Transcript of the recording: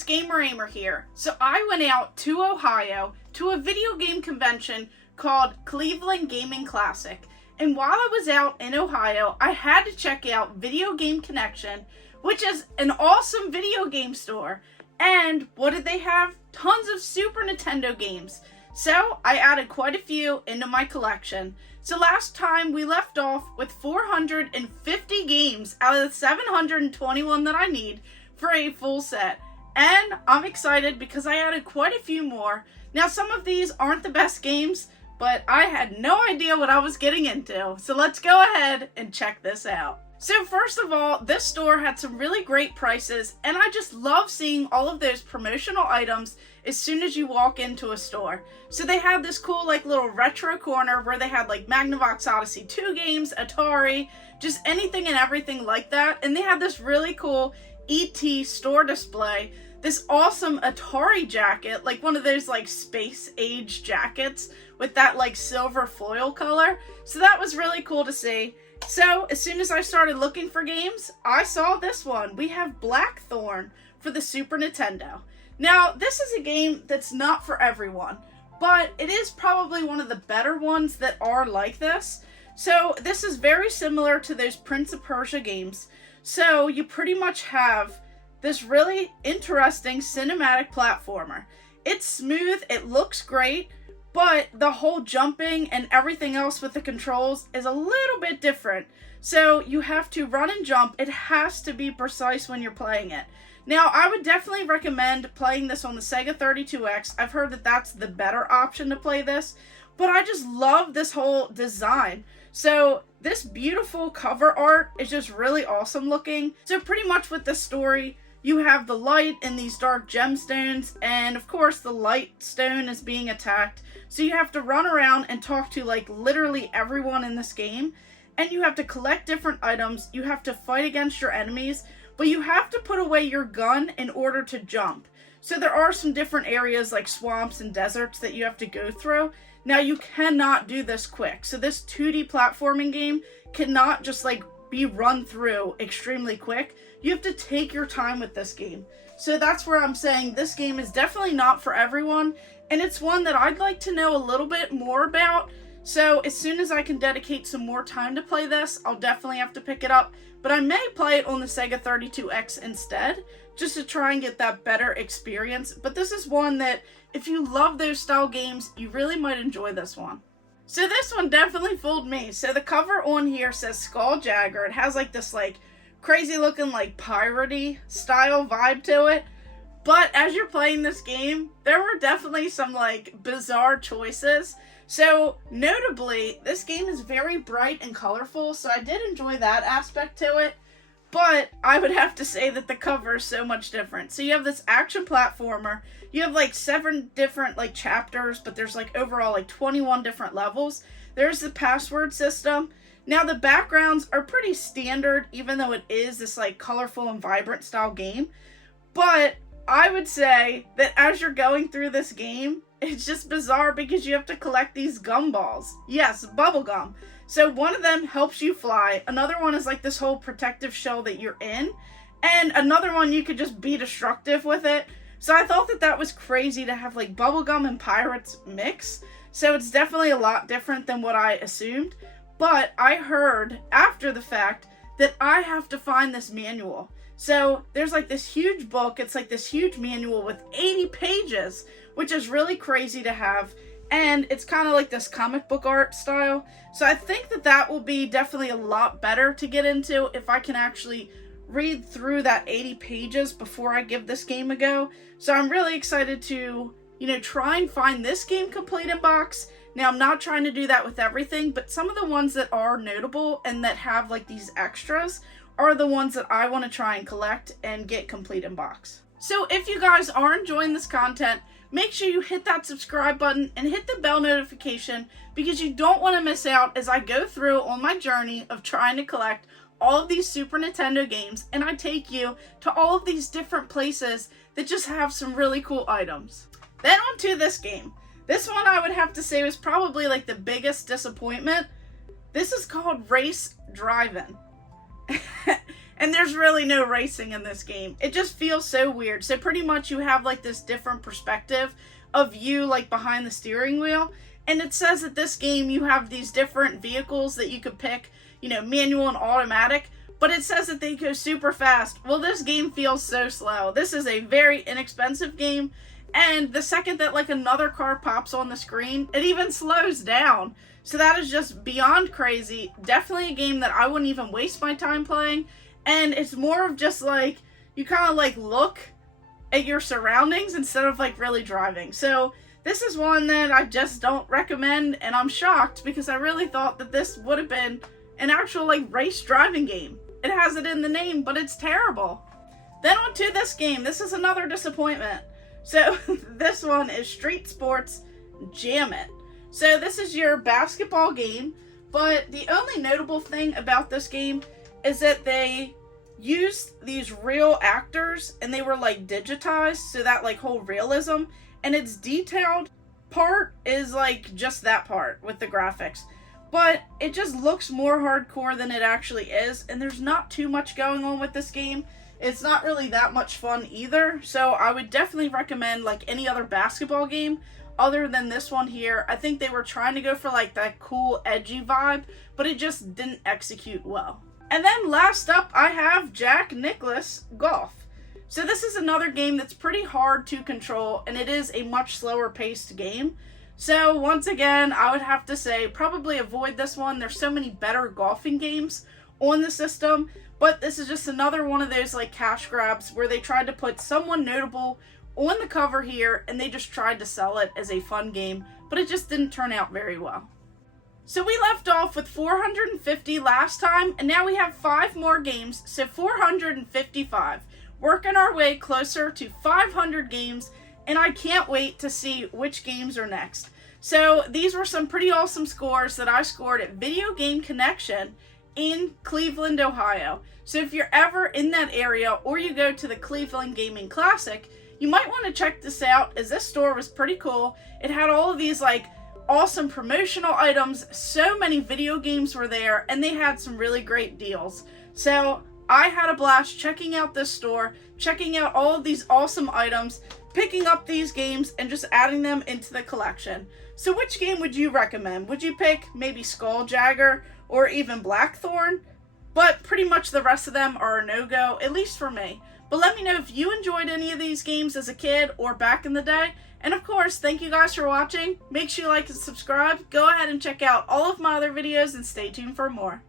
it's Gamer Ahmer here. So I went out to Ohio to a video game convention called Cleveland Gaming Classic. And while I was out in Ohio, I had to check out Video Game Connection, which is an awesome video game store. And what did they have? Tons of Super Nintendo games. So I added quite a few into my collection. So last time we left off with 450 games out of the 721 that I need for a full set. And I'm excited because I added quite a few more. Now some of these aren't the best games, but I had no idea what I was getting into. So let's go ahead and check this out. So first of all, this store had some really great prices, and I just love seeing all of those promotional items as soon as you walk into a store. So they had this cool like little retro corner where they had like Magnavox Odyssey 2 games, Atari, just anything and everything like that. And they had this really cool ET store display, this awesome Atari jacket, like one of those like space age jackets with that like silver foil color. So that was really cool to see. So as soon as I started looking for games, I saw this one. We have Blackthorn for the Super Nintendo. Now, this is a game that's not for everyone, but it is probably one of the better ones that are like this. So this is very similar to those Prince of Persia games. So you pretty much have this really interesting cinematic platformer. It's smooth, it looks great, but the whole jumping and everything else with the controls is a little bit different. So you have to run and jump. It has to be precise when you're playing it. Now, I would definitely recommend playing this on the Sega 32X. I've heard that that's the better option to play this, but I just love this whole design. So this beautiful cover art is just really awesome looking. So pretty much with the story, you have the light and these dark gemstones, and of course the light stone is being attacked. So you have to run around and talk to like literally everyone in this game, and you have to collect different items, you have to fight against your enemies, but you have to put away your gun in order to jump. So there are some different areas like swamps and deserts that you have to go through. Now you cannot do this quick. So this 2D platforming game cannot just like be run through extremely quick. You have to take your time with this game. So that's where I'm saying this game is definitely not for everyone, and it's one that I'd like to know a little bit more about. So as soon as I can dedicate some more time to play this, I'll definitely have to pick it up, but I may play it on the Sega 32X instead, just to try and get that better experience. But this is one that, if you love those style games, you really might enjoy this one. So this one definitely fooled me. So the cover on here says Skull Jagger. It has like this like crazy looking like piratey style vibe to it. But as you're playing this game, there were definitely some like bizarre choices. So notably, this game is very bright and colorful, so I did enjoy that aspect to it. But I would have to say that the cover is so much different. So you have this action platformer. You have like 7 different like chapters, but there's like overall like 21 different levels. There's the password system. Now the backgrounds are pretty standard, even though it is this like colorful and vibrant style game. But I would say that as you're going through this game, it's just bizarre because you have to collect these gumballs. Yes, bubblegum. So one of them helps you fly. Another one is like this whole protective shell that you're in. And another one you could just be destructive with it. So I thought that that was crazy to have like bubblegum and pirates mix. So it's definitely a lot different than what I assumed. But I heard after the fact that I have to find this manual. So there's like this huge book. It's like this huge manual with 80 pages, which is really crazy to have. And it's kind of like this comic book art style. So I think that that will be definitely a lot better to get into if I can actually read through that 80 pages before I give this game a go. So I'm really excited to, try and find this game complete in box. Now, I'm not trying to do that with everything, but some of the ones that are notable and that have like these extras are the ones that I want to try and collect and get complete in box. So if you guys are enjoying this content, make sure you hit that subscribe button and hit the bell notification, because you don't want to miss out as I go through on my journey of trying to collect all of these Super Nintendo games, and I take you to all of these different places that just have some really cool items. Then on to this game. This one I would have to say was probably like the biggest disappointment. This is called Race Drivin'. And there's really no racing in this game. It just feels so weird. So pretty much you have like this different perspective of you like behind the steering wheel. And it says that this game you have these different vehicles that you could pick, you know, manual and automatic. But it says that they go super fast. Well, this game feels so slow. This is a very inexpensive game. And the second that like another car pops on the screen, it even slows down. So that is just beyond crazy. Definitely a game that I wouldn't even waste my time playing. And it's more of just like, you kind of like look at your surroundings instead of like really driving. So this is one that I just don't recommend, and I'm shocked because I really thought that this would have been an actual like race driving game. It has it in the name, but it's terrible. Then on to this game. This is another disappointment. So this one is Street Sports Jam It. So this is your basketball game, but the only notable thing about this game is that they used these real actors and they were like digitized, so that like whole realism, and its detailed part is like just that part with the graphics. But it just looks more hardcore than it actually is, and there's not too much going on with this game. It's not really that much fun either, so I would definitely recommend like any other basketball game other than this one here. I think they were trying to go for like that cool edgy vibe, but it just didn't execute well. And then last up, I have Jack Nicklaus Golf. So this is another game that's pretty hard to control, and it is a much slower paced game. So once again, I would have to say probably avoid this one. There's so many better golfing games on the system, but this is just another one of those like cash grabs where they tried to put someone notable on the cover here, and they just tried to sell it as a fun game, but it just didn't turn out very well. So we left off with 450 last time, and now we have 5 more games, so 455. Working our way closer to 500 games, and I can't wait to see which games are next. So these were some pretty awesome scores that I scored at Video Game Connection in Cleveland, Ohio. So if you're ever in that area, or you go to the Cleveland Gaming Classic, you might want to check this out, as this store was pretty cool. It had all of these like awesome promotional items, so many video games were there, and they had some really great deals. So I had a blast checking out this store, checking out all of these awesome items, picking up these games, and just adding them into the collection. So which game would you recommend? Would you pick maybe Jagger or even Blackthorn? But pretty much the rest of them are a no-go, at least for me. But let me know if you enjoyed any of these games as a kid or back in the day. And of course, thank you guys for watching. Make sure you like and subscribe. Go ahead and check out all of my other videos and stay tuned for more.